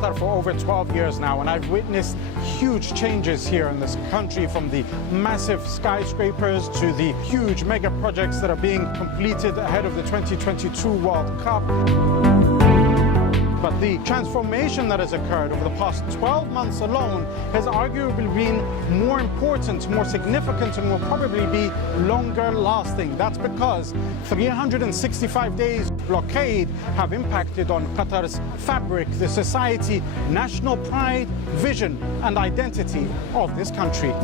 Qatar for over 12 years now, and I've witnessed huge changes here in this country, from the massive skyscrapers to the huge mega projects that are being completed ahead of the 2022 World Cup. But the transformation that has occurred over the past 12 months alone has arguably been more important, more significant, and will probably be longer lasting. That's because 365 days blockade have impacted on Qatar's fabric, the society, national pride, vision, and identity of this country.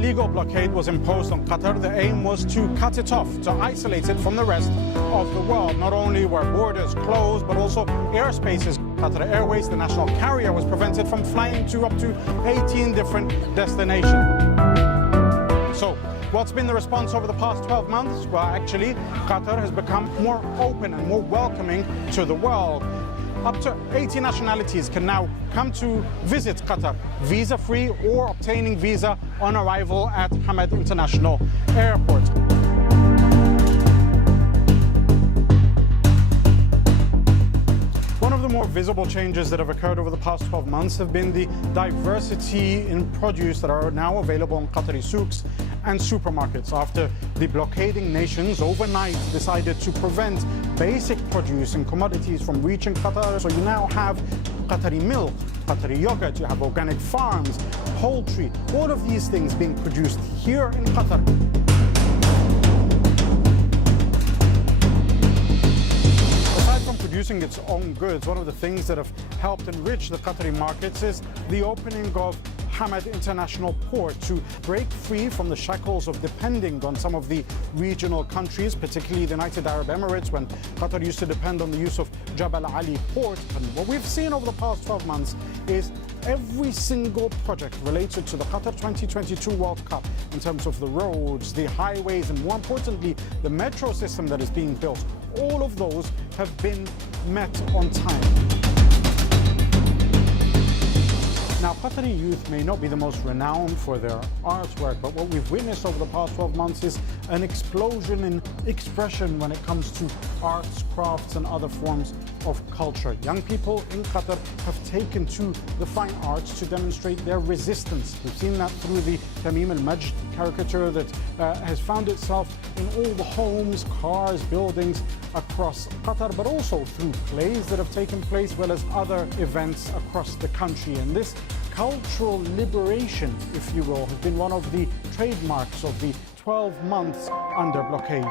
Illegal blockade was imposed on Qatar, the aim was to cut it off, to isolate it from the rest of the world. Not only were borders closed, but also airspaces. Qatar Airways, the national carrier, was prevented from flying to up to 18 different destinations. So, what's been the response over the past 12 months? Well, actually, Qatar has become more open and more welcoming to the world. Up to 80 nationalities can now come to visit Qatar, visa-free or obtaining visa on arrival at Hamad International Airport. One of the more visible changes that have occurred over the past 12 months have been the diversity in produce that are now available in Qatari souks and supermarkets, after the blockading nations overnight decided to prevent basic produce and commodities from reaching Qatar. So you now have Qatari milk, Qatari yogurt, you have organic farms, poultry, all of these things being produced here in Qatar. Producing its own goods, one of the things that have helped enrich the Qatari markets is the opening of Hamad International Port to break free from the shackles of depending on some of the regional countries, particularly the United Arab Emirates, when Qatar used to depend on the use of Jabal Ali Port. And what we've seen over the past 12 months is every single project related to the Qatar 2022 World Cup, in terms of the roads, the highways, and more importantly, the metro system that is being built, all of those have been met on time. Now, Qatari youth may not be the most renowned for their artwork, but what we've witnessed over the past 12 months is an explosion in expression when it comes to arts, crafts, and other forms of culture. Young people in Qatar have taken to the fine arts to demonstrate their resistance. We've seen that through the Tamim al-Majd caricature that has found itself in all the homes, cars, buildings across Qatar, but also through plays that have taken place, as well as other events across the country. And this cultural liberation, if you will, has been one of the trademarks of the 12 months under blockade.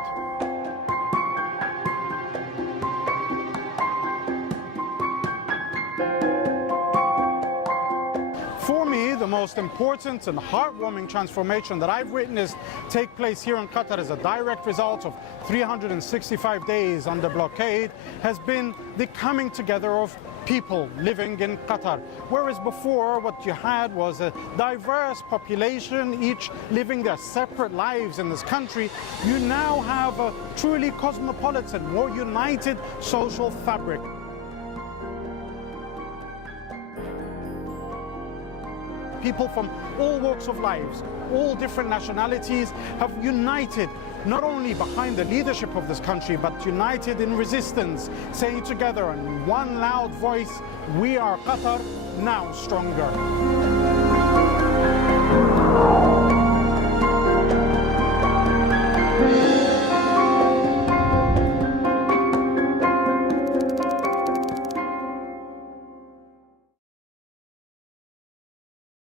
For me, the most important and heartwarming transformation that I've witnessed take place here in Qatar as a direct result of 365 days under blockade has been the coming together of people living in Qatar. Whereas before, what you had was a diverse population, each living their separate lives in this country, you now have a truly cosmopolitan, more united social fabric. People from all walks of lives, all different nationalities have united, not only behind the leadership of this country, but united in resistance, saying together in one loud voice, "We are Qatar, now stronger."